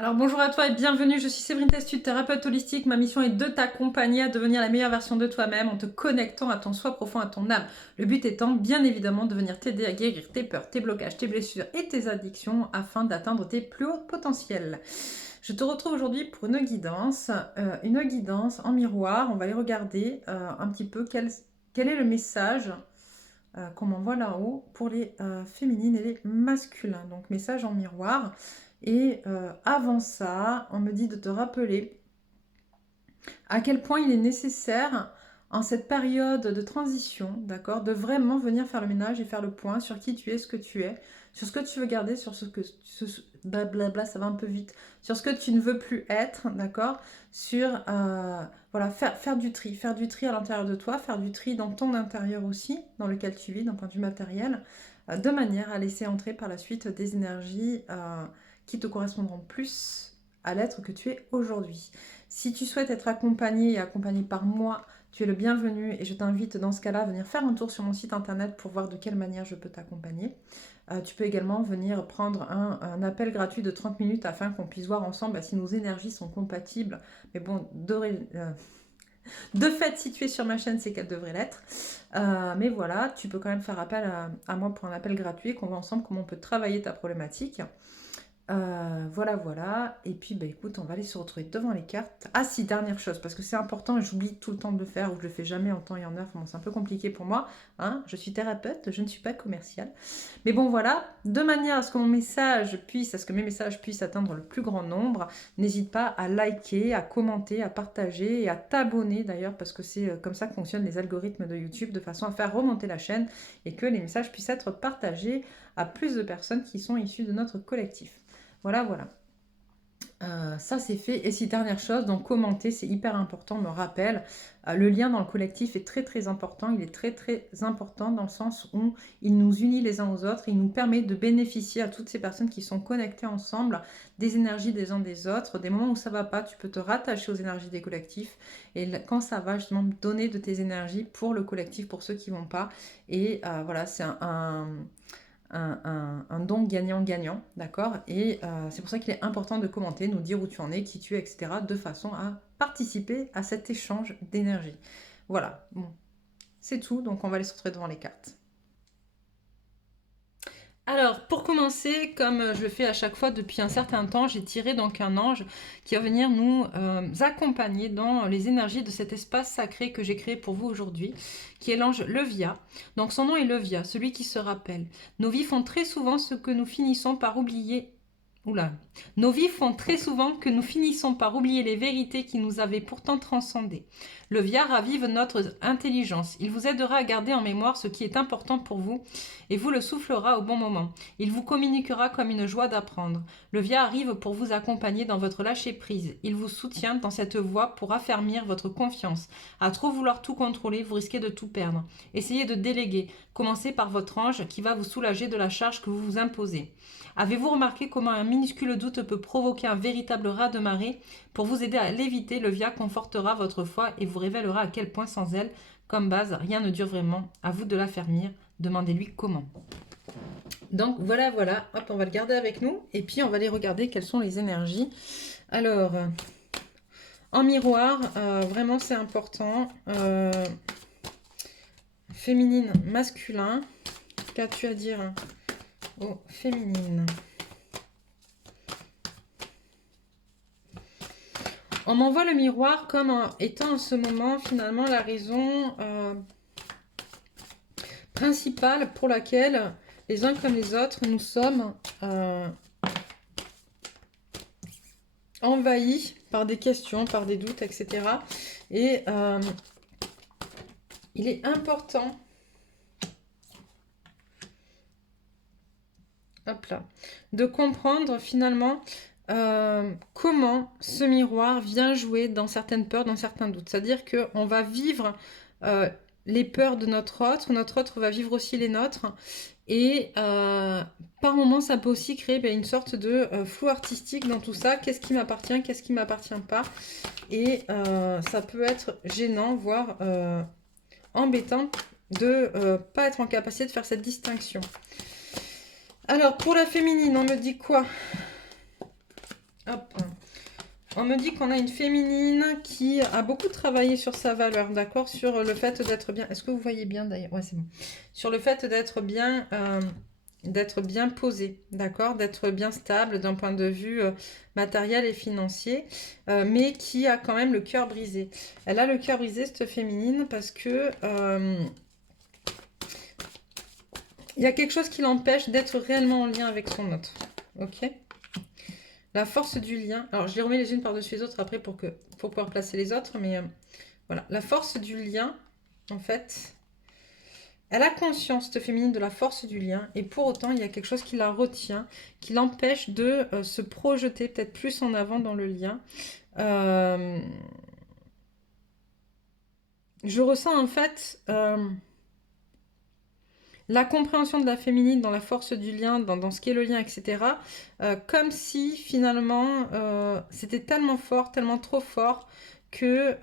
Alors bonjour à toi et bienvenue, je suis Séverine Testu, thérapeute holistique. Ma mission est de t'accompagner à devenir la meilleure version de toi-même en te connectant à ton soi profond, à ton âme. Le but étant bien évidemment de venir t'aider à guérir tes peurs, tes blocages, tes blessures et tes addictions afin d'atteindre tes plus hauts potentiels. Je te retrouve aujourd'hui pour une guidance en miroir. On va aller regarder un petit peu quel est le message qu'on m'envoie là-haut pour les féminines et les masculins. Donc message en miroir. Et avant ça, on me dit de te rappeler à quel point il est nécessaire en cette période de transition, d'accord, de vraiment venir faire le ménage et faire le point sur qui tu es, ce que tu es, sur ce que tu veux garder, sur ce que blablabla, ça va un peu vite, sur ce que tu ne veux plus être, d'accord, sur voilà, faire du tri à l'intérieur de toi, faire du tri dans ton intérieur aussi, dans lequel tu vis, d'un point de vue matériel, de manière à laisser entrer par la suite des énergies qui te correspondront plus à l'être que tu es aujourd'hui. Si tu souhaites être accompagné et accompagné par moi, tu es le bienvenu et je t'invite dans ce cas-là à venir faire un tour sur mon site internet pour voir de quelle manière je peux t'accompagner. Tu peux également venir prendre un appel gratuit de 30 minutes afin qu'on puisse voir ensemble si nos énergies sont compatibles. Mais bon, de fait, si tu es sur ma chaîne, c'est qu'elle devrait l'être. Mais voilà, tu peux quand même faire appel à moi pour un appel gratuit et qu'on voit ensemble comment on peut travailler ta problématique. Voilà. Et puis, bah, écoute, on va aller se retrouver devant les cartes. Ah si, dernière chose, parce que c'est important et j'oublie tout le temps de le faire ou je le fais jamais en temps et en heure. Bon, c'est un peu compliqué pour moi. Hein, je suis thérapeute, je ne suis pas commerciale. Mais bon, voilà, de manière à ce que mes messages puissent atteindre le plus grand nombre, n'hésite pas à liker, à commenter, à partager et à t'abonner d'ailleurs, parce que c'est comme ça que fonctionnent les algorithmes de YouTube, de façon à faire remonter la chaîne et que les messages puissent être partagés à plus de personnes qui sont issues de notre collectif. Voilà. Ça c'est fait. Et si dernière chose, donc commenter, c'est hyper important, me rappelle. Le lien dans le collectif est très très important. Il est très très important dans le sens où il nous unit les uns aux autres. Il nous permet de bénéficier à toutes ces personnes qui sont connectées ensemble des énergies des uns des autres. Des moments où ça va pas, tu peux te rattacher aux énergies des collectifs. Et quand ça va, justement, donner de tes énergies pour le collectif, pour ceux qui vont pas. Et voilà, c'est un don gagnant-gagnant, d'accord. Et c'est pour ça qu'il est important de commenter, nous dire où tu en es, qui tu es, etc., de façon à participer à cet échange d'énergie. Voilà, bon, c'est tout, donc on va aller se retrouver devant les cartes. Alors, pour commencer, comme je le fais à chaque fois depuis un certain temps, j'ai tiré donc un ange qui va venir nous accompagner dans les énergies de cet espace sacré que j'ai créé pour vous aujourd'hui, qui est l'ange Levia. Donc son nom est Levia, celui qui se rappelle. Nos vies font très souvent ce que nous finissons par oublier. Oula. Nos vies font très souvent que nous finissons par oublier les vérités qui nous avaient pourtant transcendées. Le Via ravive notre intelligence. Il vous aidera à garder en mémoire ce qui est important pour vous et vous le soufflera au bon moment. Il vous communiquera comme une joie d'apprendre. Le Via arrive pour vous accompagner dans votre lâcher-prise. Il vous soutient dans cette voie pour affermir votre confiance. À trop vouloir tout contrôler, vous risquez de tout perdre. Essayez de déléguer. Commencez par votre ange qui va vous soulager de la charge que vous vous imposez. Avez-vous remarqué comment un minuscule doute peut provoquer un véritable raz-de-marée? Pour vous aider à l'éviter, le Via confortera votre foi et vous révélera à quel point sans elle, comme base, rien ne dure vraiment. À vous de l'affermir. Demandez-lui comment. Donc voilà, hop, on va le garder avec nous et puis on va aller regarder quelles sont les énergies. Alors, en miroir, vraiment c'est important. Féminine, masculin. Qu'as-tu à dire aux féminines? On m'envoie le miroir comme étant en ce moment finalement la raison principale pour laquelle les uns comme les autres nous sommes envahis par des questions, par des doutes, etc. Et il est important, hop là, de comprendre finalement comment ce miroir vient jouer dans certaines peurs, dans certains doutes. C'est-à-dire qu'on va vivre les peurs de notre autre va vivre aussi les nôtres. Et par moments, ça peut aussi créer une sorte de flou artistique dans tout ça. Qu'est-ce qui m'appartient, qu'est-ce qui ne m'appartient pas. Et ça peut être gênant, voire embêtant de ne pas être en capacité de faire cette distinction. Alors, pour la féminine, on me dit quoi? Hop. On me dit qu'on a une féminine qui a beaucoup travaillé sur sa valeur, d'accord? Sur le fait d'être bien... Est-ce que vous voyez bien d'ailleurs? Ouais, c'est bon. Sur le fait d'être bien posée, d'accord? D'être bien stable d'un point de vue matériel et financier, mais qui a quand même le cœur brisé. Elle a le cœur brisé, cette féminine, parce que... il y a quelque chose qui l'empêche d'être réellement en lien avec son autre, ok? La force du lien. Alors, je les remets les unes par-dessus les autres après pour pouvoir placer les autres. Mais voilà. La force du lien, en fait, elle a conscience, cette féminine, de la force du lien. Et pour autant, il y a quelque chose qui la retient, qui l'empêche de se projeter peut-être plus en avant dans le lien. Je ressens, en fait... la compréhension de la féminine dans la force du lien, dans ce qu'est le lien, etc. Comme si finalement c'était tellement fort, tellement trop fort que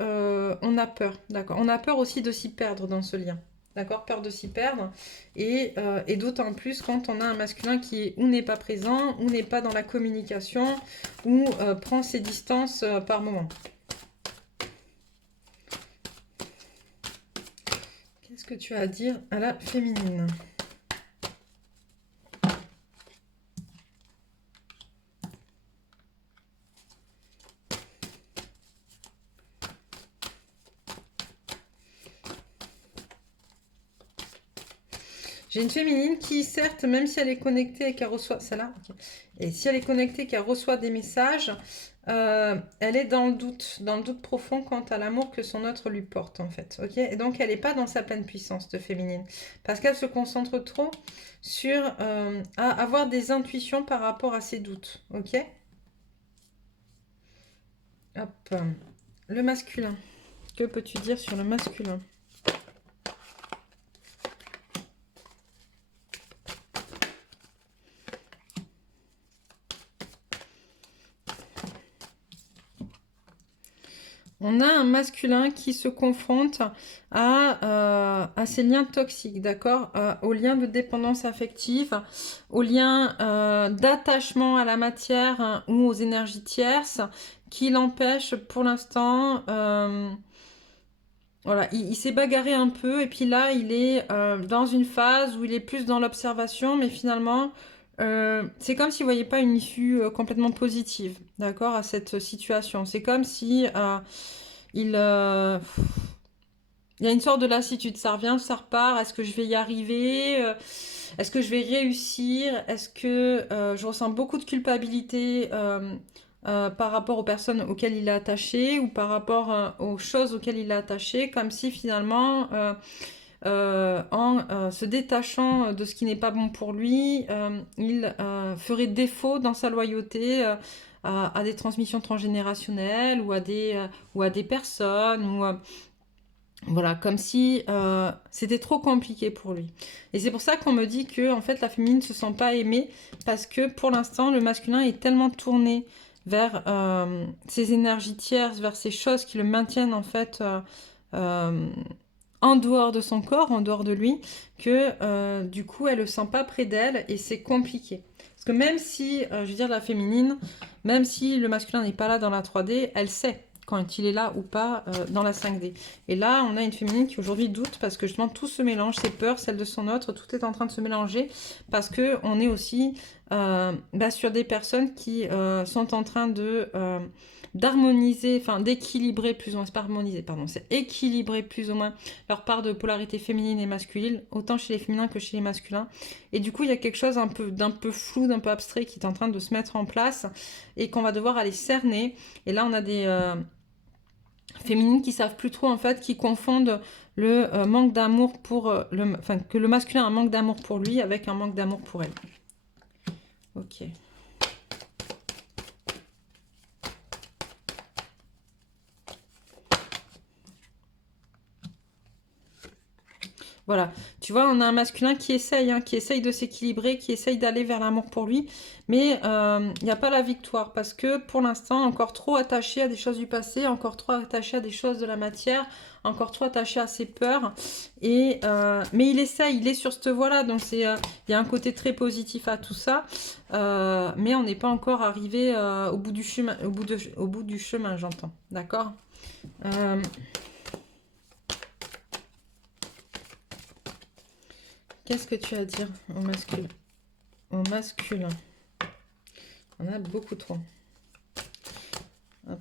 on a peur, d'accord. On a peur aussi de s'y perdre dans ce lien, d'accord. Peur de s'y perdre et d'autant plus quand on a un masculin qui est ou n'est pas présent, ou n'est pas dans la communication, ou prend ses distances par moment. Qu'est-ce que tu as à dire à la féminine ? J'ai une féminine qui, certes, même si elle est connectée et qu'elle reçoit... Celle-là, ok. Et si elle est connectée et qu'elle reçoit des messages, elle est dans le doute profond quant à l'amour que son autre lui porte, en fait. Ok. Et donc, elle n'est pas dans sa pleine puissance, de féminine. Parce qu'elle se concentre trop sur à avoir des intuitions par rapport à ses doutes. Ok. Hop. Le masculin. Que peux-tu dire sur le masculin ? On a un masculin qui se confronte à ces liens toxiques, d'accord, aux liens de dépendance affective, aux liens d'attachement à la matière ou aux énergies tierces qui l'empêchent pour l'instant... voilà, il s'est bagarré un peu et puis là, il est dans une phase où il est plus dans l'observation, mais finalement, c'est comme s'il ne voyait pas une issue complètement positive, d'accord, à cette situation. C'est comme si il y a une sorte de lassitude, ça revient, ça repart, est-ce que je vais y arriver? Est-ce que je vais réussir? Est-ce que je ressens beaucoup de culpabilité par rapport aux personnes auxquelles il est attaché ou par rapport aux choses auxquelles il est attaché, comme si finalement, en se détachant de ce qui n'est pas bon pour lui, il ferait défaut dans sa loyauté à des transmissions transgénérationnelles ou à des personnes ou voilà, comme si c'était trop compliqué pour lui. Et c'est pour ça qu'on me dit que en fait la féminine ne se sent pas aimée parce que pour l'instant le masculin est tellement tourné vers ses énergies tierces, vers ces choses qui le maintiennent en fait en dehors de son corps, en dehors de lui, que du coup elle ne le sent pas près d'elle et c'est compliqué. Parce que même si, je veux dire la féminine, même si le masculin n'est pas là dans la 3D, elle sait quand il est là ou pas dans la 5D. Et là, on a une féminine qui aujourd'hui doute parce que justement tout se mélange, ses peurs, celles de son autre, tout est en train de se mélanger parce qu'on est aussi sur des personnes qui sont en train de d'harmoniser, enfin d'équilibrer plus ou moins, c'est pas harmoniser, pardon, c'est équilibrer plus ou moins leur part de polarité féminine et masculine, autant chez les féminins que chez les masculins. Et du coup, il y a quelque chose d'un peu flou, d'un peu abstrait qui est en train de se mettre en place et qu'on va devoir aller cerner. Et là, on a des féminines qui savent plus trop en fait, qui confondent le manque d'amour pour que le masculin a un manque d'amour pour lui avec un manque d'amour pour elle. Ok. Voilà, tu vois, on a un masculin qui essaye de s'équilibrer, qui essaye d'aller vers l'amour pour lui, mais il n'y a pas la victoire parce que pour l'instant, encore trop attaché à des choses du passé, encore trop attaché à des choses de la matière, encore trop attaché à ses peurs. Mais il essaye, il est sur cette voie-là, donc il y a un côté très positif à tout ça, mais on n'est pas encore arrivé au bout du chemin, au bout du chemin, j'entends, d'accord. Qu'est-ce que tu as à dire au masculin? Au masculin. On a beaucoup trop. Hop.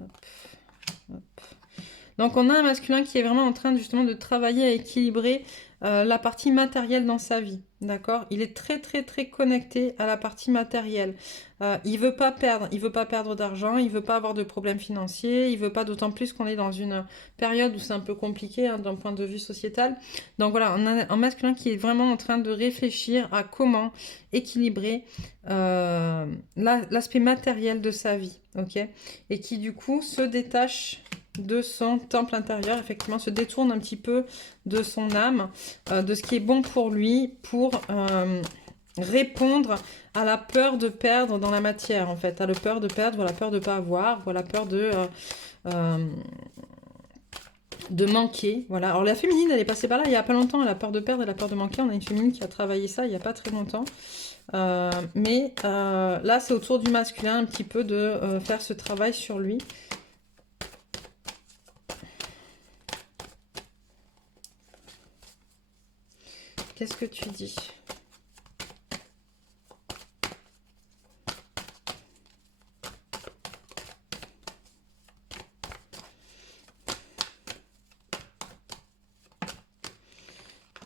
Hop. Hop. Donc on a un masculin qui est vraiment en train justement de travailler à équilibrer la partie matérielle dans sa vie. D'accord? Il est très très très connecté à la partie matérielle. Il veut pas perdre d'argent, il veut pas avoir de problèmes financiers, il veut pas, d'autant plus qu'on est dans une période où c'est un peu compliqué hein, d'un point de vue sociétal. Donc voilà, on a un masculin qui est vraiment en train de réfléchir à comment équilibrer l'aspect matériel de sa vie, ok? Et qui du coup se détache de son temple intérieur, effectivement se détourne un petit peu de son âme, de ce qui est bon pour lui, pour répondre à la peur de perdre dans la matière, en fait, à la peur de perdre, à la peur de ne pas avoir, à la peur de manquer, voilà. Alors la féminine, elle est passée par là il n'y a pas longtemps, elle a peur de perdre, elle a peur de manquer, on a une féminine qui a travaillé ça il n'y a pas très longtemps, mais là c'est au tour du masculin un petit peu de faire ce travail sur lui. Qu'est-ce que tu dis?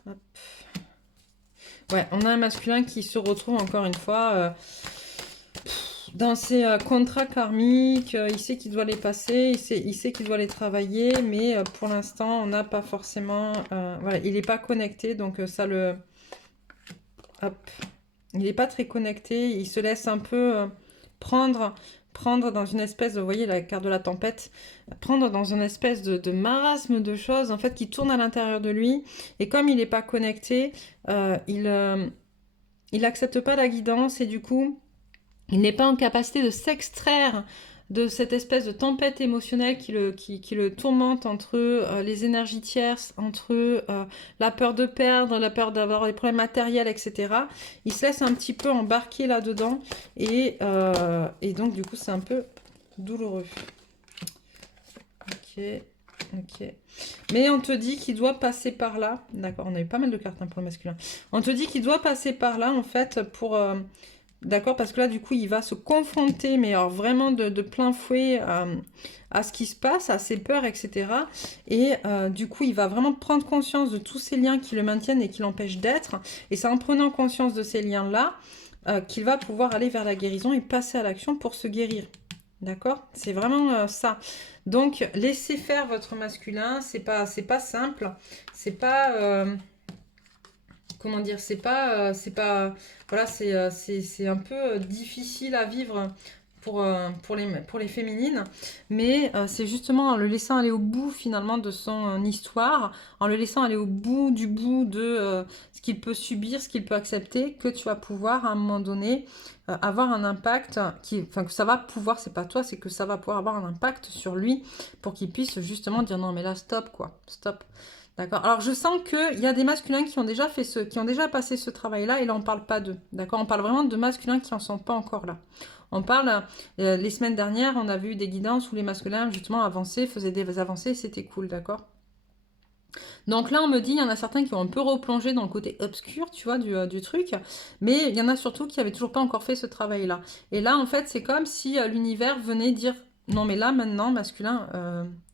Hop. Ouais, on a un masculin qui se retrouve encore une fois dans ses contrats karmiques. Il sait qu'il doit les passer, il sait qu'il doit les travailler, mais pour l'instant, on n'a pas forcément... voilà, il n'est pas connecté, donc ça le... Hop. Il n'est pas très connecté, il se laisse un peu prendre dans une espèce de, vous voyez la carte de la tempête, prendre dans une espèce de marasme de choses, en fait, qui tournent à l'intérieur de lui. Et comme il n'est pas connecté, il n'accepte pas la guidance et du coup, il n'est pas en capacité de s'extraire de cette espèce de tempête émotionnelle qui le tourmente entre les énergies tierces, entre la peur de perdre, la peur d'avoir des problèmes matériels, etc. Il se laisse un petit peu embarquer là-dedans et donc du coup c'est un peu douloureux. Ok, ok. Mais on te dit qu'il doit passer par là. D'accord, on a eu pas mal de cartes hein, pour le masculin. On te dit qu'il doit passer par là en fait pour... D'accord, parce que là, du coup, il va se confronter, mais alors vraiment de plein fouet à ce qui se passe, à ses peurs, etc. Et du coup, il va vraiment prendre conscience de tous ces liens qui le maintiennent et qui l'empêchent d'être. Et c'est en prenant conscience de ces liens-là qu'il va pouvoir aller vers la guérison et passer à l'action pour se guérir. D'accord? C'est vraiment ça. Donc, laissez faire votre masculin. C'est pas simple. C'est pas... comment dire, voilà, c'est un peu difficile à vivre pour les féminines, mais c'est justement en le laissant aller au bout finalement de son histoire, en le laissant aller au bout de ce qu'il peut subir, ce qu'il peut accepter, que tu vas pouvoir à un moment donné avoir un impact, enfin que ça va pouvoir, c'est pas toi, c'est que ça va pouvoir avoir un impact sur lui pour qu'il puisse justement dire non mais là stop quoi, stop. D'accord. Alors je sens qu'il y a des masculins qui ont déjà qui ont déjà passé ce travail-là, et là on parle pas d'eux. D'accord. On parle vraiment de masculins qui en sont pas encore là. On parle, les semaines dernières, on a vu des guidances où les masculins justement avançaient, faisaient des avancées, c'était cool, d'accord. Donc là on me dit, il y en a certains qui ont un peu replongé dans le côté obscur, tu vois, du truc, mais il y en a surtout qui n'avaient toujours pas encore fait ce travail-là. Et là en fait c'est comme si l'univers venait dire, non mais là maintenant masculin,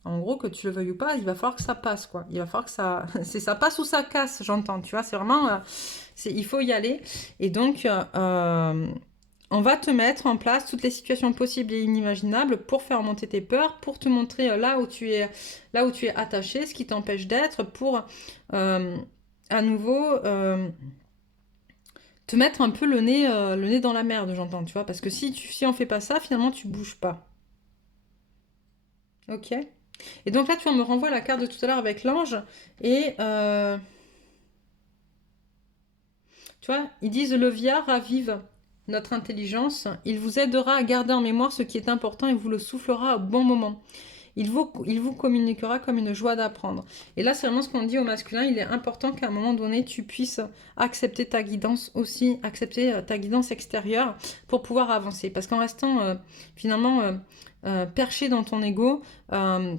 en gros que tu le veuilles ou pas, il va falloir que ça passe quoi. Il va falloir que ça, c'est ça passe ou ça casse, j'entends, tu vois, c'est vraiment, il faut y aller. Et donc on va te mettre en place toutes les situations possibles et inimaginables pour faire monter tes peurs, pour te montrer là où tu es attaché, ce qui t'empêche d'être, pour à nouveau te mettre un peu le nez dans la merde, j'entends, tu vois, parce que si on fait pas ça, finalement tu bouges pas. Ok. Et donc là, tu vois, on me renvoie la carte de tout à l'heure avec l'ange. Et tu vois, ils disent le via ravive notre intelligence. Il vous aidera à garder en mémoire ce qui est important et vous le soufflera au bon moment. Il vous communiquera comme une joie d'apprendre. Et là, c'est vraiment ce qu'on dit au masculin. Il est important qu'à un moment donné, tu puisses accepter ta guidance aussi, accepter ta guidance extérieure pour pouvoir avancer. Parce qu'en restant finalement perché dans ton ego,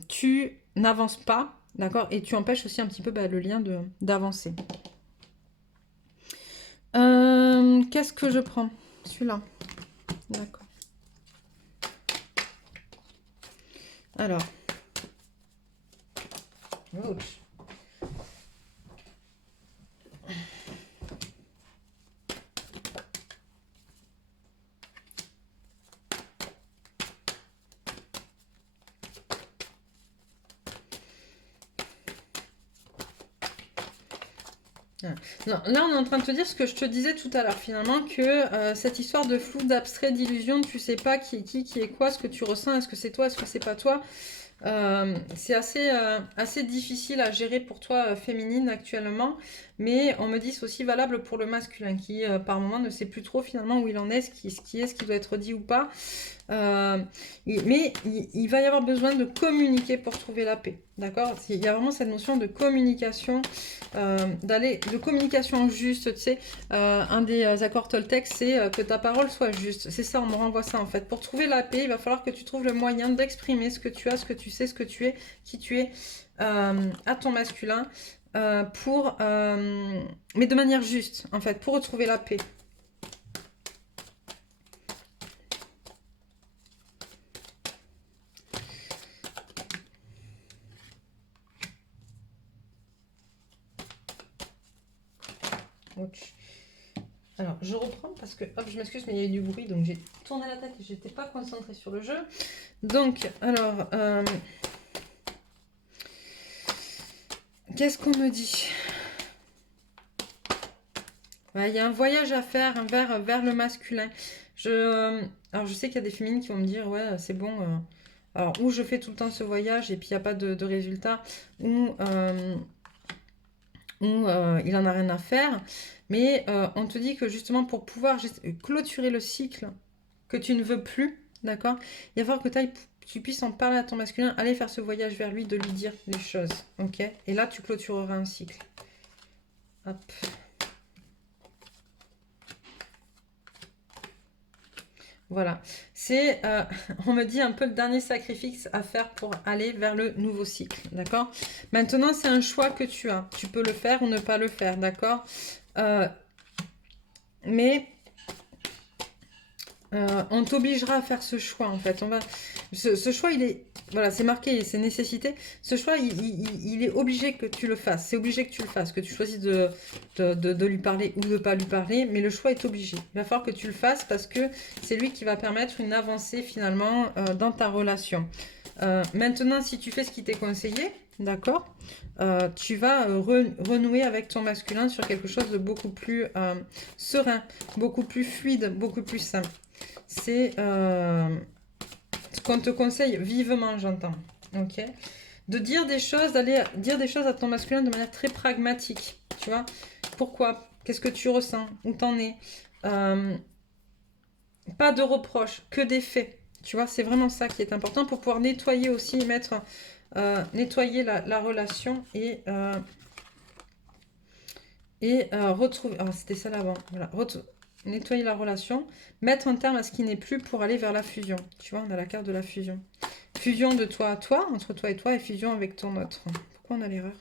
tu n'avances pas, d'accord. Et tu empêches aussi un petit peu le lien d'avancer. Qu'est-ce que je prends? Celui-là. D'accord. Alors. Ouch. Non, là, on est en train de te dire ce que je te disais tout à l'heure, finalement, que cette histoire de flou, d'abstrait, d'illusion, tu sais pas qui est quoi, ce que tu ressens, est-ce que c'est toi, est-ce que c'est pas toi, c'est assez difficile à gérer pour toi, féminine, actuellement, mais on me dit c'est aussi valable pour le masculin, qui, par moment, ne sait plus trop, finalement, où il en est, ce qui doit être dit ou pas. Mais il va y avoir besoin de communiquer pour trouver la paix, d'accord? Il y a vraiment cette notion de communication, de communication juste, tu sais. Un des accords Toltec, c'est que ta parole soit juste. C'est ça, on me renvoie ça en fait. Pour trouver la paix, il va falloir que tu trouves le moyen d'exprimer ce que tu as, ce que tu sais, ce que tu es, qui tu es, à ton masculin, mais de manière juste, en fait, pour retrouver la paix. Ok. Alors, je reprends parce que, hop, je m'excuse, mais il y a eu du bruit, donc j'ai tourné la tête et j'étais pas concentrée sur le jeu. Donc, alors, qu'est-ce qu'on me dit? Il y a un voyage à faire vers le masculin. Alors, je sais qu'il y a des féminines qui vont me dire, ouais, c'est bon. Alors, ou je fais tout le temps ce voyage et puis il n'y a pas de résultat, ou il en a rien à faire. Mais on te dit que justement, pour pouvoir clôturer le cycle que tu ne veux plus, d'accord, il va falloir que tu puisses en parler à ton masculin, aller faire ce voyage vers lui, de lui dire les choses, ok? Et là, tu clôtureras un cycle. Hop. Voilà, c'est, on me dit un peu le dernier sacrifice à faire pour aller vers le nouveau cycle, d'accord? Maintenant, c'est un choix que tu as. Tu peux le faire ou ne pas le faire, d'accord? Mais on t'obligera à faire ce choix, en fait. Ce choix, il est... Voilà, c'est marqué, c'est nécessité. Ce choix, il est obligé que tu le fasses. C'est obligé que tu le fasses, que tu choisisses de lui parler ou de ne pas lui parler. Mais le choix est obligé. Il va falloir que tu le fasses parce que c'est lui qui va permettre une avancée, finalement, dans ta relation. Maintenant, si tu fais ce qui t'est conseillé, d'accord, tu vas renouer avec ton masculin sur quelque chose de beaucoup plus serein, beaucoup plus fluide, beaucoup plus simple. C'est ce qu'on te conseille vivement, j'entends. Ok. De dire des choses, d'aller dire des choses à ton masculin de manière très pragmatique. Tu vois. Pourquoi? Qu'est-ce que tu ressens? Où t'en es? Pas de reproches, que des faits. Tu vois, c'est vraiment ça qui est important pour pouvoir nettoyer aussi, nettoyer la relation et retrouver... Ah, c'était ça l'avant. Voilà. Nettoyer la relation, mettre un terme à ce qui n'est plus pour aller vers la fusion. Tu vois, on a la carte de la fusion. Fusion de toi à toi, entre toi et fusion avec ton autre. Pourquoi on a l'erreur?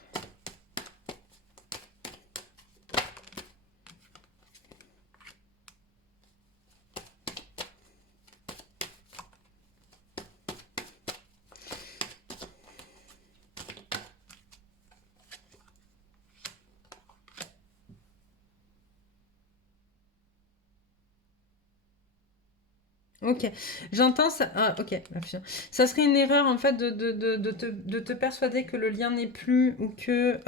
Ok, j'entends ça. Ah, ok, la fusion. Ça serait une erreur en fait de te persuader que le lien n'est plus ou que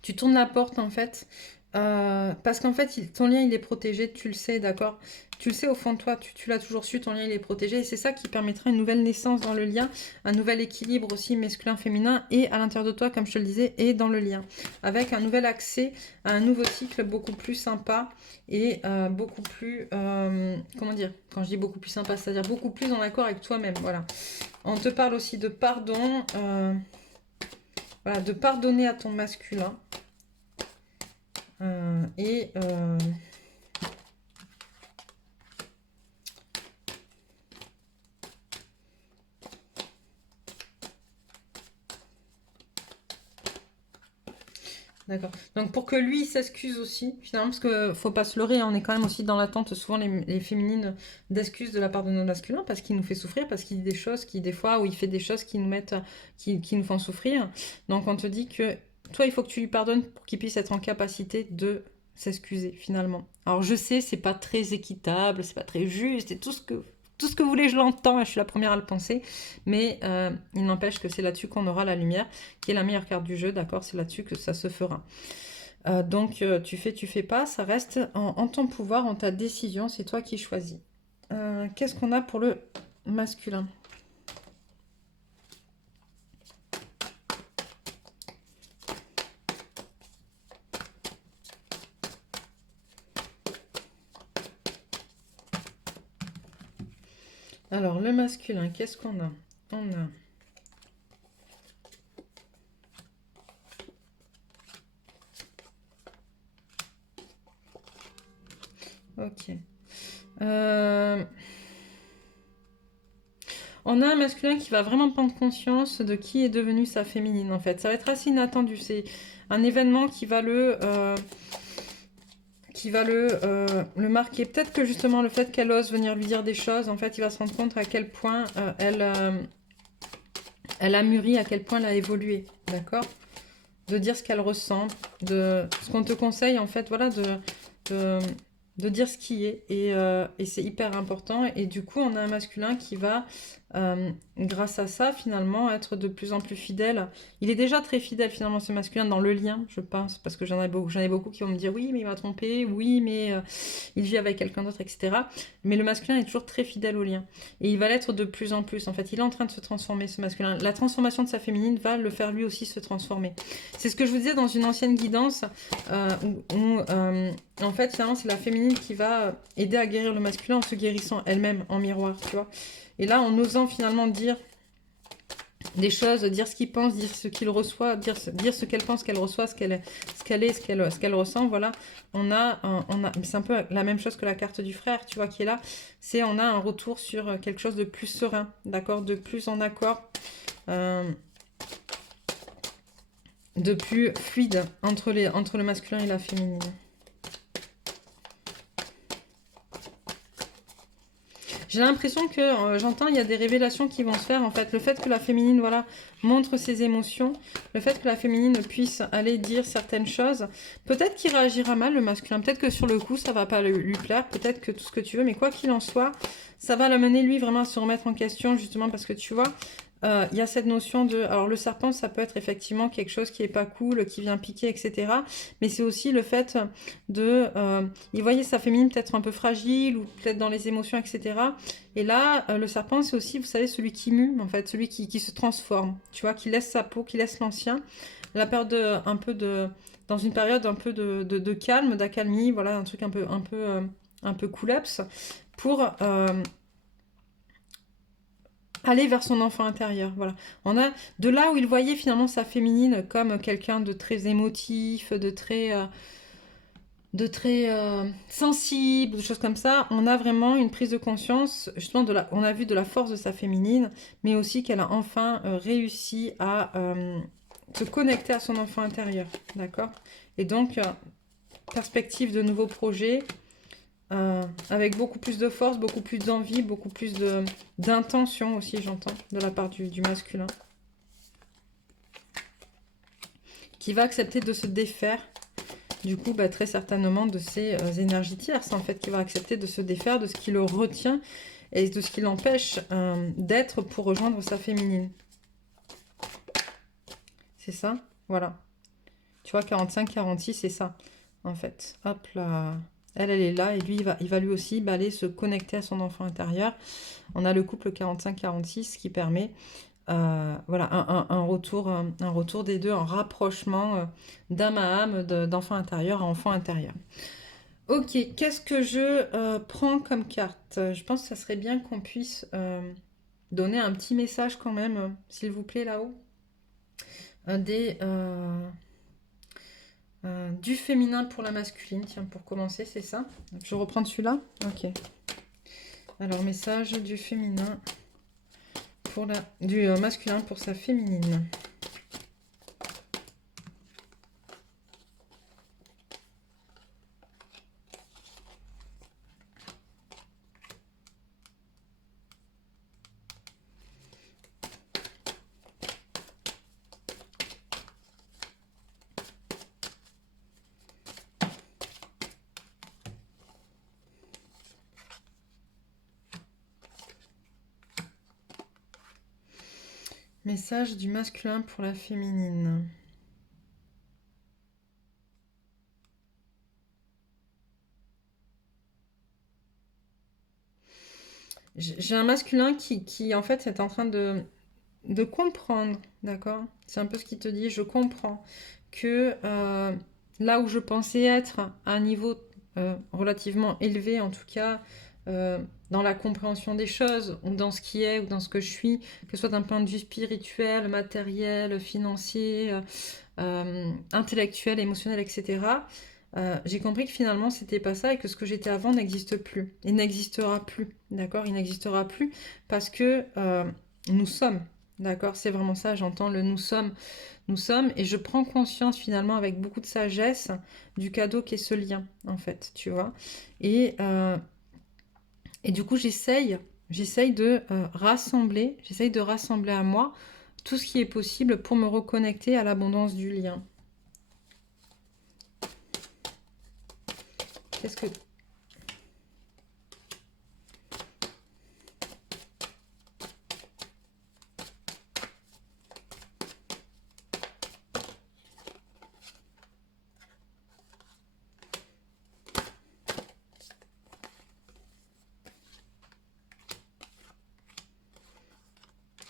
tu tournes la porte en fait. Parce qu'en fait, ton lien, il est protégé, tu le sais, d'accord? Tu le sais au fond de toi, tu l'as toujours su, ton lien, il est protégé. Et c'est ça qui permettra une nouvelle naissance dans le lien, un nouvel équilibre aussi masculin-féminin, et à l'intérieur de toi, comme je te le disais, et dans le lien. Avec un nouvel accès à un nouveau cycle beaucoup plus sympa, et beaucoup plus... comment dire? Quand je dis beaucoup plus sympa, c'est-à-dire beaucoup plus en accord avec toi-même, voilà. On te parle aussi de pardon, voilà, de pardonner à ton masculin. Et d'accord. Donc pour que lui s'excuse aussi, finalement, parce que faut pas se leurrer, hein, on est quand même aussi dans l'attente, souvent les féminines, d'excuses de la part de nos masculins, parce qu'il nous fait souffrir, parce qu'il dit des choses qui, des fois, où il fait des choses qui nous mettent, qui nous font souffrir. Donc on te dit que toi, il faut que tu lui pardonnes pour qu'il puisse être en capacité de s'excuser, finalement. Alors je sais, c'est pas très équitable, c'est pas très juste, et tout ce que vous voulez, je l'entends, et je suis la première à le penser, mais il n'empêche que c'est là-dessus qu'on aura la lumière, qui est la meilleure carte du jeu, d'accord? C'est là-dessus que ça se fera. Donc, tu fais pas, ça reste en ton pouvoir, en ta décision, c'est toi qui choisis. Qu'est-ce qu'on a pour le masculin? Alors, le masculin, qu'est-ce qu'on a? On a... Ok. On a un masculin qui va vraiment prendre conscience de qui est devenu sa féminine, en fait. Ça va être assez inattendu. C'est un événement qui va le marquer. Peut-être que justement le fait qu'elle ose venir lui dire des choses, en fait, il va se rendre compte à quel point elle a mûri, à quel point elle a évolué, d'accord? De dire ce qu'elle ressent, de ce qu'on te conseille, en fait, voilà, de, de dire ce qui est. Et c'est hyper important. Et du coup, on a un masculin qui va, grâce à ça, finalement, être de plus en plus fidèle. Il est déjà très fidèle, finalement, ce masculin, dans le lien, je pense, parce que j'en ai beaucoup qui vont me dire, oui, mais il m'a trompé, oui, mais il vit avec quelqu'un d'autre, etc. Mais le masculin est toujours très fidèle au lien. Et il va l'être de plus en plus. En fait, il est en train de se transformer, ce masculin. La transformation de sa féminine va le faire lui aussi se transformer. C'est ce que je vous disais dans une ancienne guidance, où en fait, finalement, c'est la féminine qui va aider à guérir le masculin en se guérissant elle-même en miroir, tu vois. Et là, en osant finalement dire des choses, dire ce qu'il pense, dire ce qu'il reçoit, dire ce qu'elle pense qu'elle reçoit, ce qu'elle est, ce qu'elle ressent, voilà. C'est un peu la même chose que la carte du frère, tu vois, qui est là. C'est on a un retour sur quelque chose de plus serein, d'accord, de plus en accord, de plus fluide entre le masculin et la féminine. J'ai l'impression que, j'entends, il y a des révélations qui vont se faire, en fait. Le fait que la féminine, voilà, montre ses émotions, le fait que la féminine puisse aller dire certaines choses, peut-être qu'il réagira mal, le masculin, peut-être que sur le coup, ça va pas lui plaire, peut-être que tout ce que tu veux, mais quoi qu'il en soit, ça va l'amener, lui, vraiment à se remettre en question, justement, parce que tu vois, il y a cette notion de... Alors, le serpent, ça peut être effectivement quelque chose qui est pas cool, qui vient piquer, etc. Mais c'est aussi le fait de... il voyait sa féminine peut-être un peu fragile, ou peut-être dans les émotions, etc. Et là, le serpent, c'est aussi, vous savez, celui qui mue, en fait, celui qui se transforme, tu vois, qui laisse sa peau, qui laisse l'ancien. La période un peu de... Dans une période un peu de calme, d'accalmie, voilà, un truc un peu coolapse, pour... aller vers son enfant intérieur, voilà. On a de là où il voyait finalement sa féminine comme quelqu'un de très émotif, de très sensible, des choses comme ça. On a vraiment une prise de conscience, justement, on a vu de la force de sa féminine, mais aussi qu'elle a enfin réussi à se connecter à son enfant intérieur, d'accord? Et donc, perspective de nouveaux projets, avec beaucoup plus de force, beaucoup plus d'envie, beaucoup plus d'intention aussi, j'entends, de la part du masculin. Qui va accepter de se défaire, du coup, bah, très certainement de ces énergies tierces, en fait, qui va accepter de se défaire de ce qui le retient et de ce qui l'empêche d'être pour rejoindre sa féminine. C'est ça, voilà. Tu vois, 45, 46, c'est ça. en fait. Hop là. Elle est là et lui, il va lui aussi aller se connecter à son enfant intérieur. On a le couple 45-46 qui permet voilà, un retour des deux, un rapprochement d'âme à âme, d'enfant intérieur à enfant intérieur. Ok, qu'est-ce que je prends comme carte? Je pense que ça serait bien qu'on puisse donner un petit message quand même, s'il vous plaît, là-haut. Du féminin pour la masculine, tiens, pour commencer, c'est ça. Je reprends celui-là. Ok. Alors, message du féminin pour du masculin pour sa féminine. Message du masculin pour la féminine. J'ai un masculin qui en fait est en train de comprendre, d'accord? C'est un peu ce qu'il te dit, je comprends que là où je pensais être à un niveau relativement élevé, en tout cas dans la compréhension des choses, ou dans ce qui est, ou dans ce que je suis, que ce soit d'un point de vue spirituel, matériel, financier, intellectuel, émotionnel, etc. J'ai compris que finalement c'était pas ça et que ce que j'étais avant n'existe plus et n'existera plus, d'accord? Il n'existera plus parce que nous sommes, d'accord? C'est vraiment ça, j'entends le nous sommes, et je prends conscience finalement avec beaucoup de sagesse du cadeau qu'est ce lien, en fait, tu vois? Et du coup j'essaye de rassembler, à moi tout ce qui est possible pour me reconnecter à l'abondance du lien. Qu'est-ce que...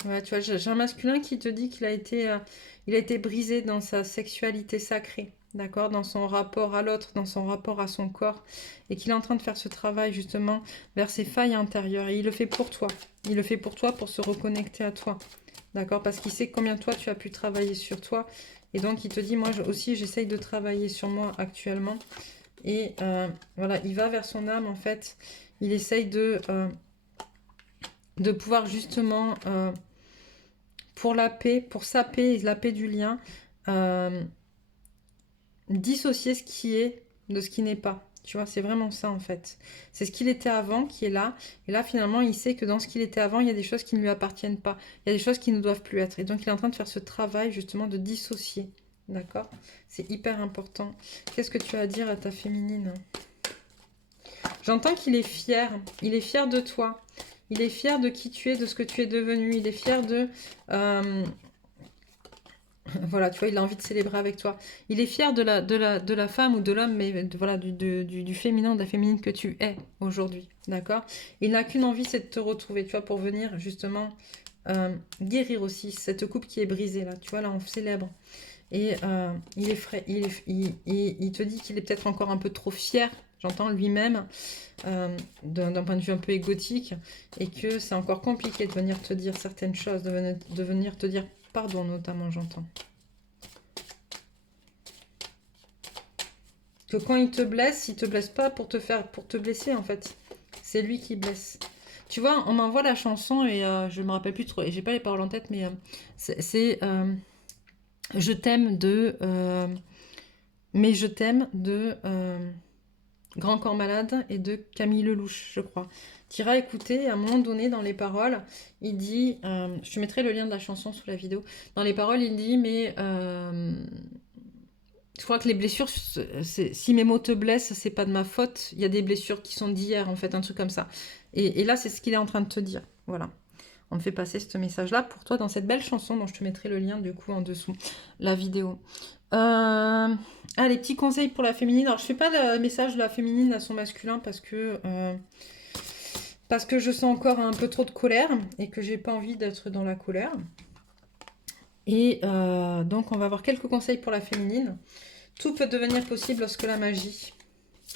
Ouais, tu vois, j'ai un masculin qui te dit qu'il a été brisé dans sa sexualité sacrée, d'accord, dans son rapport à l'autre, dans son rapport à son corps, et qu'il est en train de faire ce travail justement vers ses failles intérieures. Et il le fait pour toi. Il le fait pour toi, pour se reconnecter à toi, d'accord, parce qu'il sait combien toi tu as pu travailler sur toi. Et donc il te dit, moi aussi j'essaye de travailler sur moi actuellement. Et voilà, il va vers son âme en fait. Il essaye de pouvoir justement... pour la paix, pour sa paix et la paix du lien, dissocier ce qui est de ce qui n'est pas. Tu vois, c'est vraiment ça en fait. C'est ce qu'il était avant qui est là. Et là, finalement, il sait que dans ce qu'il était avant, il y a des choses qui ne lui appartiennent pas. Il y a des choses qui ne doivent plus être. Et donc, il est en train de faire ce travail justement de dissocier. D'accord? C'est hyper important. Qu'est-ce que tu as à dire à ta féminine? J'entends qu'il est fier. Il est fier de toi. Il est fier de qui tu es, de ce que tu es devenu. Il est fier de... voilà, tu vois, il a envie de célébrer avec toi. Il est fier de la femme ou de l'homme, mais voilà, du féminin, de la féminine que tu es aujourd'hui, d'accord? Il n'a qu'une envie, c'est de te retrouver, tu vois, pour venir justement guérir aussi cette coupe qui est brisée, là. Tu vois, là, on célèbre. Et il est frais, il te dit qu'il est peut-être encore un peu trop fier, j'entends lui-même, d'un point de vue un peu égotique, et que c'est encore compliqué de venir te dire certaines choses, de venir te dire pardon, notamment, j'entends. Que quand il te blesse pas pour te blesser, en fait. C'est lui qui blesse. Tu vois, on m'envoie la chanson, et je me rappelle plus trop, et j'ai pas les paroles en tête, mais c'est Je t'aime de... mais je t'aime de Grand Corps Malade et de Camille Lelouch, je crois. Tu iras écouter, à un moment donné, dans les paroles, il dit... je te mettrai le lien de la chanson sous la vidéo. Dans les paroles, il dit, mais... je crois que les blessures, si mes mots te blessent, c'est pas de ma faute. Il y a des blessures qui sont d'hier, en fait, un truc comme ça. Et là, c'est ce qu'il est en train de te dire. Voilà. On me fait passer ce message-là pour toi dans cette belle chanson dont je te mettrai le lien, du coup, en dessous, la vidéo. Les petits conseils pour la féminine. Alors, je fais pas le message de la féminine à son masculin parce que je sens encore un peu trop de colère et que j'ai pas envie d'être dans la colère. Et donc, on va avoir quelques conseils pour la féminine. Tout peut devenir possible lorsque la magie...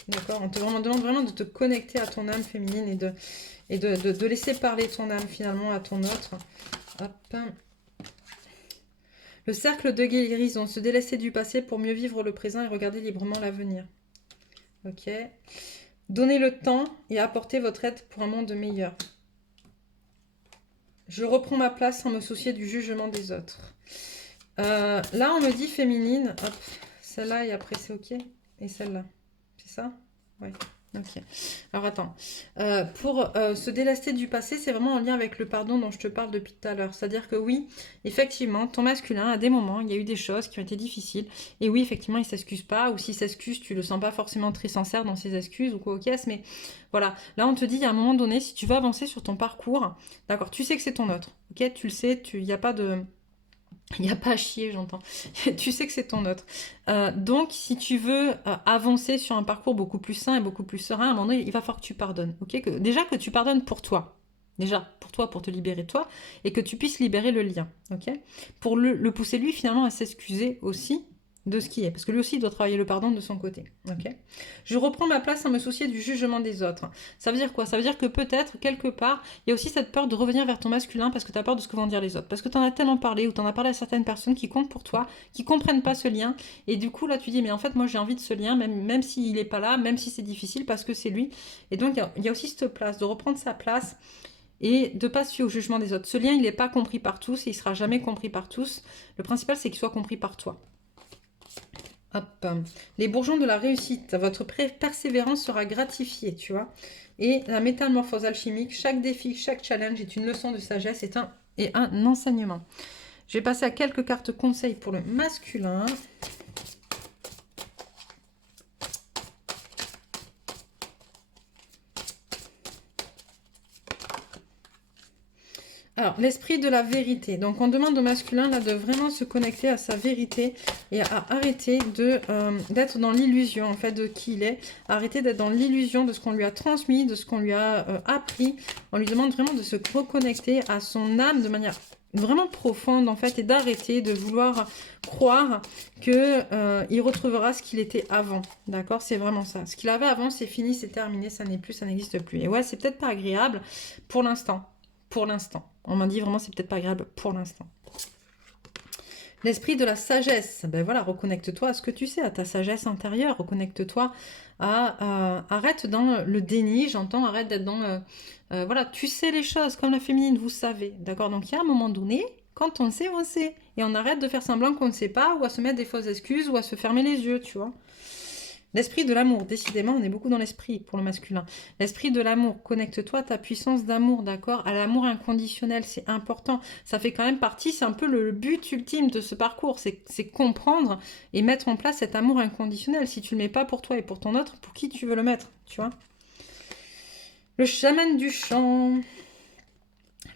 D'accord? On te demande vraiment de te connecter à ton âme féminine et de laisser parler ton âme finalement à ton autre. Hop. Le cercle de guérison, se délaisser du passé pour mieux vivre le présent et regarder librement l'avenir. Ok. Donnez le temps et apportez votre aide pour un monde meilleur. Je reprends ma place sans me soucier du jugement des autres. Là, on me dit féminine. Hop. Celle-là et après c'est ok. Et celle-là. C'est ça? Ouais. Ok. Alors attends. Pour se délester du passé, c'est vraiment en lien avec le pardon dont je te parle depuis tout à l'heure. C'est-à-dire que oui, effectivement, ton masculin, à des moments, il y a eu des choses qui ont été difficiles. Et oui, effectivement, il ne s'excuse pas. Ou s'il s'excuse, tu le sens pas forcément très sincère dans ses excuses ou quoi au caisse. Mais voilà. Là, on te dit, il y a un moment donné, si tu veux avancer sur ton parcours, d'accord, tu sais que c'est ton autre. Ok, tu le sais, il n'y a pas de... Il n'y a pas à chier, j'entends. Tu sais que c'est ton autre. Donc, si tu veux avancer sur un parcours beaucoup plus sain et beaucoup plus serein, à un moment donné, il va falloir que tu pardonnes. Okay, déjà que tu pardonnes pour toi. Déjà, pour toi, pour te libérer toi. Et que tu puisses libérer le lien. Okay, pour le pousser, lui, finalement, à s'excuser aussi de ce qui est. Parce que lui aussi, il doit travailler le pardon de son côté. Okay, je reprends ma place sans me soucier du jugement des autres. Ça veut dire quoi? Ça veut dire que peut-être, quelque part, il y a aussi cette peur de revenir vers ton masculin parce que tu as peur de ce que vont dire les autres. Parce que tu en as tellement parlé ou tu en as parlé à certaines personnes qui comptent pour toi, qui ne comprennent pas ce lien. Et du coup, là, tu dis, mais en fait, moi, j'ai envie de ce lien, même s'il n'est pas là, même si c'est difficile, parce que c'est lui. Et donc, il y a aussi cette place, de reprendre sa place et de ne pas se fier au jugement des autres. Ce lien, il n'est pas compris par tous et il ne sera jamais compris par tous. Le principal, c'est qu'il soit compris par toi. Hop. Les bourgeons de la réussite, votre persévérance sera gratifiée, tu vois. Et la métamorphose alchimique, chaque défi, chaque challenge est une leçon de sagesse et un enseignement. Je vais passer à quelques cartes conseils pour le masculin. Alors, l'esprit de la vérité. Donc, on demande au masculin là, de vraiment se connecter à sa vérité et à arrêter d'être dans l'illusion en fait de qui il est. Arrêter d'être dans l'illusion de ce qu'on lui a transmis, de ce qu'on lui a appris. On lui demande vraiment de se reconnecter à son âme de manière vraiment profonde en fait et d'arrêter de vouloir croire qu'il retrouvera ce qu'il était avant. D'accord? C'est vraiment ça. Ce qu'il avait avant, c'est fini, c'est terminé, ça n'est plus, ça n'existe plus. Et ouais, c'est peut-être pas agréable pour l'instant. Pour l'instant. On m'a dit vraiment c'est peut-être pas agréable pour l'instant. L'esprit de la sagesse. Ben voilà, reconnecte-toi à ce que tu sais, à ta sagesse intérieure. Reconnecte-toi arrête dans le déni, j'entends, arrête d'être dans... voilà, tu sais les choses, comme la féminine, vous savez. D'accord? Donc il y a un moment donné, quand on sait, on sait. Et on arrête de faire semblant qu'on ne sait pas, ou à se mettre des fausses excuses, ou à se fermer les yeux, tu vois. L'esprit de l'amour, décidément, on est beaucoup dans l'esprit pour le masculin. L'esprit de l'amour, connecte-toi à ta puissance d'amour, d'accord? À l'amour inconditionnel, c'est important. Ça fait quand même partie, c'est un peu le but ultime de ce parcours, c'est comprendre et mettre en place cet amour inconditionnel. Si tu ne le mets pas pour toi et pour ton autre, pour qui tu veux le mettre, tu vois? Le chaman du chant...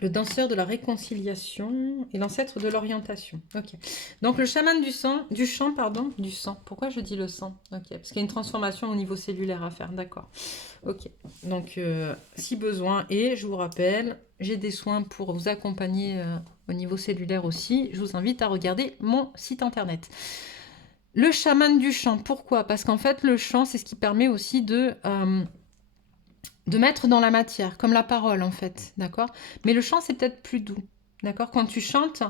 Le danseur de la réconciliation et l'ancêtre de l'orientation. Ok. Donc le chaman du sang. Pourquoi je dis le sang? Ok. Parce qu'il y a une transformation au niveau cellulaire à faire. D'accord. Ok. Donc si besoin, et je vous rappelle, j'ai des soins pour vous accompagner au niveau cellulaire aussi. Je vous invite à regarder mon site internet. Le chaman du chant. Pourquoi? Parce qu'en fait, le chant, c'est ce qui permet aussi de mettre dans la matière, comme la parole en fait, d'accord? Mais le chant, c'est peut-être plus doux, d'accord? Quand tu chantes,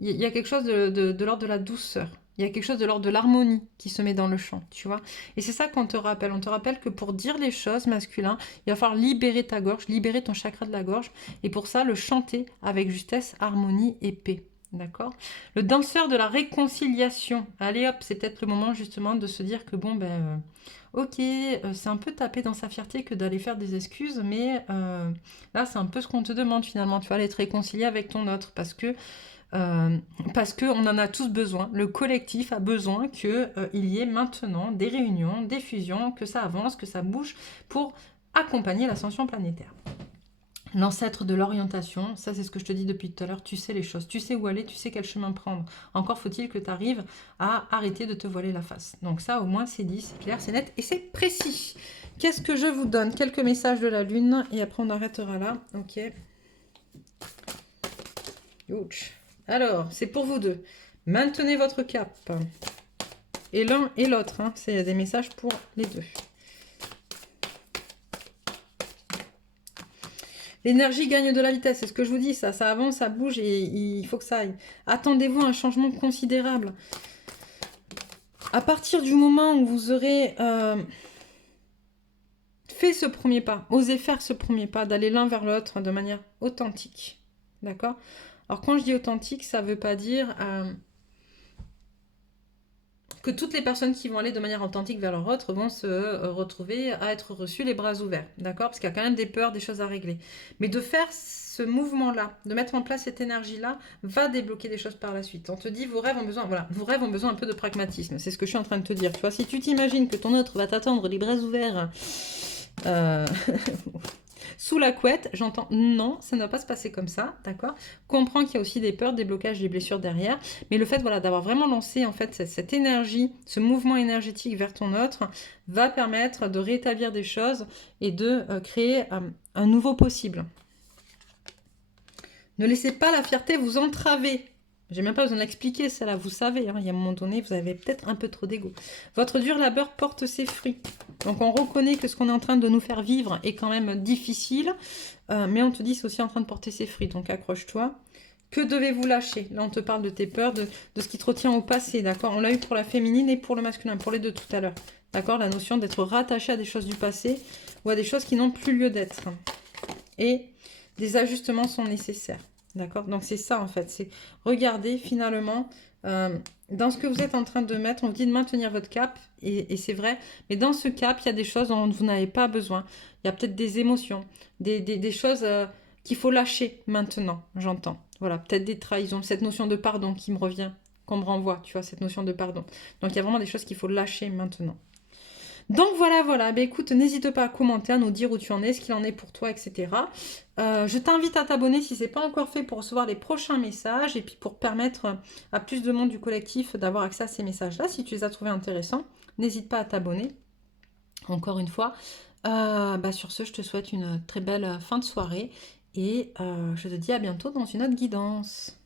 il y a quelque chose de l'ordre de la douceur. Il y a quelque chose de l'ordre de l'harmonie qui se met dans le chant, tu vois? Et c'est ça qu'on te rappelle. On te rappelle que pour dire les choses masculines, il va falloir libérer ta gorge, libérer ton chakra de la gorge. Et pour ça, le chanter avec justesse, harmonie et paix. D'accord? Le danseur de la réconciliation. Allez hop, c'est peut-être le moment justement de se dire que bon, ben... ok, c'est un peu taper dans sa fierté que d'aller faire des excuses, mais là, c'est un peu ce qu'on te demande finalement. Tu vas aller te réconcilier avec ton autre parce que on en a tous besoin. Le collectif a besoin qu'il y ait maintenant des réunions, des fusions, que ça avance, que ça bouge pour accompagner l'ascension planétaire. l'ancêtre de l'orientation. Ça, c'est ce que je te dis depuis tout à l'heure. Tu sais les choses, tu sais où aller, tu sais quel chemin prendre. Encore faut-il que tu arrives à arrêter de te voiler la face. Donc ça, au moins, c'est dit, c'est clair, c'est net et c'est précis. Qu'est-ce que je vous donne? Quelques messages de la Lune et après, on arrêtera là. Ok. Ouch. Alors, c'est pour vous deux. Maintenez votre cap. Et l'un et l'autre. Hein. C'est des messages pour les deux. L'énergie gagne de la vitesse, c'est ce que je vous dis, ça avance, ça bouge et il faut que ça aille. Attendez-vous à un changement considérable. À partir du moment où vous aurez fait ce premier pas, osé faire ce premier pas, d'aller l'un vers l'autre de manière authentique, d'accord? Alors quand je dis authentique, ça ne veut pas dire que toutes les personnes qui vont aller de manière authentique vers leur autre vont se retrouver à être reçues les bras ouverts, d'accord? Parce qu'il y a quand même des peurs, des choses à régler. Mais de faire ce mouvement-là, de mettre en place cette énergie-là, va débloquer des choses par la suite. On te dit, vos rêves ont besoin, voilà, vos rêves ont besoin un peu de pragmatisme. C'est ce que je suis en train de te dire. Tu vois, si tu t'imagines que ton autre va t'attendre les bras ouverts sous la couette, j'entends non, ça ne va pas se passer comme ça, d'accord? Comprends qu'il y a aussi des peurs, des blocages, des blessures derrière, mais le fait voilà, d'avoir vraiment lancé en fait cette énergie, ce mouvement énergétique vers ton autre, va permettre de rétablir des choses et de créer un nouveau possible. Ne laissez pas la fierté vous entraver. J'ai même pas besoin de l'expliquer, ça là, vous savez, hein, il y a un moment donné, vous avez peut-être un peu trop d'ego. Votre dur labeur porte ses fruits. Donc on reconnaît que ce qu'on est en train de nous faire vivre est quand même difficile, mais on te dit c'est aussi en train de porter ses fruits, donc accroche-toi. Que devez-vous lâcher? Là on te parle de tes peurs, de ce qui te retient au passé, d'accord? On l'a eu pour la féminine et pour le masculin, pour les deux tout à l'heure. D'accord? La notion d'être rattaché à des choses du passé ou à des choses qui n'ont plus lieu d'être. Et des ajustements sont nécessaires. D'accord? Donc c'est ça en fait, c'est regarder finalement dans ce que vous êtes en train de mettre, on vous dit de maintenir votre cap, et c'est vrai, mais dans ce cap, il y a des choses dont vous n'avez pas besoin. Il y a peut-être des émotions, des choses qu'il faut lâcher maintenant, j'entends. Voilà, peut-être des trahisons, cette notion de pardon qui me revient, qu'on me renvoie, tu vois, cette notion de pardon. Donc il y a vraiment des choses qu'il faut lâcher maintenant. Donc voilà, bah, écoute, n'hésite pas à commenter, à nous dire où tu en es, ce qu'il en est pour toi, etc. Je t'invite à t'abonner si ce n'est pas encore fait pour recevoir les prochains messages et puis pour permettre à plus de monde du collectif d'avoir accès à ces messages-là. Si tu les as trouvés intéressants, n'hésite pas à t'abonner. Encore une fois, sur ce, je te souhaite une très belle fin de soirée et je te dis à bientôt dans une autre guidance.